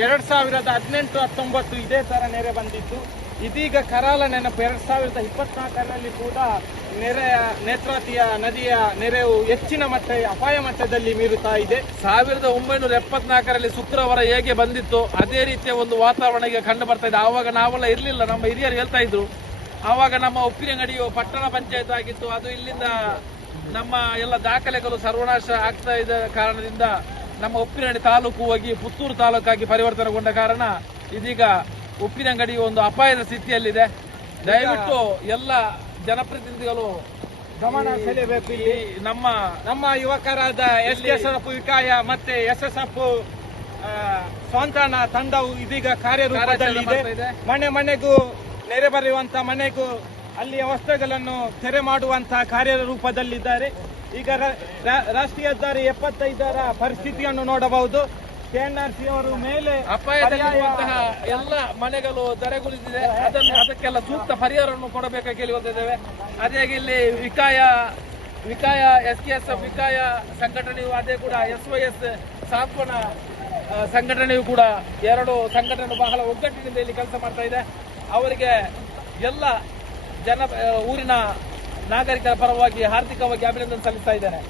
ಎರಡ್ ಸಾವಿರದ ಹದಿನೆಂಟು ಹತ್ತೊಂಬತ್ತು ಇದೇ ತರ ನೆರೆ ಬಂದಿತ್ತು. ಇದೀಗ ಕರಾಲ ನೆನಪು, ಎರಡ್ ಸಾವಿರದ ಇಪ್ಪತ್ನಾಲ್ಕರಲ್ಲಿ ಕೂಡ ನೆರೆಯ ನೇತ್ರಾತಿಯ ನದಿಯ ನೆರೆವು ಹೆಚ್ಚಿನ ಮಟ್ಟ, ಅಪಾಯ ಮಟ್ಟದಲ್ಲಿ ಮೀರುತ್ತಾ ಇದೆ. ಸಾವಿರದ ಒಂಬೈನೂರ ಎಪ್ಪತ್ನಾಲ್ಕರಲ್ಲಿ ಶುಕ್ರವಾರ ಹೇಗೆ ಬಂದಿತ್ತು, ಅದೇ ರೀತಿಯ ಒಂದು ವಾತಾವರಣ ಈಗ ಕಂಡು ಬರ್ತಾ ಇದೆ. ಆವಾಗ ನಾವೆಲ್ಲ ಇರಲಿಲ್ಲ, ನಮ್ಮ ಹಿರಿಯರು ಹೇಳ್ತಾ ಇದ್ರು. ಆವಾಗ ನಮ್ಮ ಉಪ್ಪಿನಂಗಡಿಯು ಪಟ್ಟಣ ಪಂಚಾಯತ್ ಆಗಿತ್ತು. ಅದು ಇಲ್ಲಿಂದ ನಮ್ಮ ಎಲ್ಲ ದಾಖಲೆಗಳು ಸರ್ವನಾಶ ಆಗ್ತಾ ಇದ್ದ ಕಾರಣದಿಂದ ನಮ್ಮ ಉಪ್ಪಿನಂಗಡಿ ತಾಲೂಕು ಹೋಗಿ ಪುತ್ತೂರು ತಾಲೂಕಾಗಿ ಪರಿವರ್ತನೆಗೊಂಡ ಕಾರಣ ಇದೀಗ ಉಪ್ಪಿನಂಗಡಿ ಒಂದು ಅಪಾಯದ ಸ್ಥಿತಿಯಲ್ಲಿದೆ. ದಯವಿಟ್ಟು ಎಲ್ಲ ಜನಪ್ರತಿನಿಧಿಗಳು ಗಮನ ಸೆಳೆಯಬೇಕು ಇಲ್ಲಿ. ನಮ್ಮ ನಮ್ಮ ಯುವಕರಾದ ಎಸ್ ಎಸ್ ಎಫ್ ವಿಕಾಯ ಮತ್ತೆ ಎಸ್ ಎಸ್ ಎಫ್ ಸ್ವಂತಾನ ತಂಡವು ಇದೀಗ ಕಾರ್ಯರೂಪದಲ್ಲಿದೆ. ಮನೆ ಮನೆಗೂ ನೆರೆ ಬರೆಯುವಂತ ಮನೆಗೂ ಅಲ್ಲಿಯ ವಸ್ತುಗಳನ್ನು ತೆರೆ ಮಾಡುವಂತಹ ಕಾರ್ಯರೂಪದಲ್ಲಿದ್ದಾರೆ ಈಗ ರ- ರಾ- ರಾಷ್ಟ್ರೀಯ ಹೆದ್ದಾರಿ ಎಪ್ಪತ್ತೈದರ ಪರಿಸ್ಥಿತಿಯನ್ನು ನೋಡಬಹುದು. ಕೆಎನ್ಆರ್ಸಿ ಅವರು ಮೇಲೆ ಅಪಾಯದಲ್ಲಿರುವಂತಹ ಎಲ್ಲ ಮನೆಗಳು ದರೆಗುಳಿದಿದೆ ಅದನ್ನು ಅದಕ್ಕೆಲ್ಲ ಸೂಕ್ತ ಪರಿಹಾರವನ್ನು ಕೊಡಬೇಕಾಗಿ ಕೇಳಿಕೊಳ್ತಿದ್ದೇವೆ ಅದೇ ಇಲ್ಲಿ Vikaya Vikaya S K S F ವಿಕಾಯ ಸಂಘಟನೆಯು ಅದೇ ಕೂಡ ಎಸ್ ವೈ ಎಸ್ ಸಾಂತ್ವನ ಸಂಘಟನೆಯು ಕೂಡ ಎರಡು ಸಂಘಟನೆ ಬಹಳ ಒಗ್ಗಟ್ಟಿನಿಂದ ಇಲ್ಲಿ ಕೆಲಸ ಮಾಡ್ತಾ ಇದೆ. ಅವರಿಗೆ ಎಲ್ಲ ಜನ ಊರಿನ ನಾಗರಿಕರ ಪರವಾಗಿ ಹಾರ್ದಿಕವಾಗಿ ಅಭಿನಂದನೆ ಸಲ್ಲಿಸ್ತಾ ಇದ್ದೇನೆ.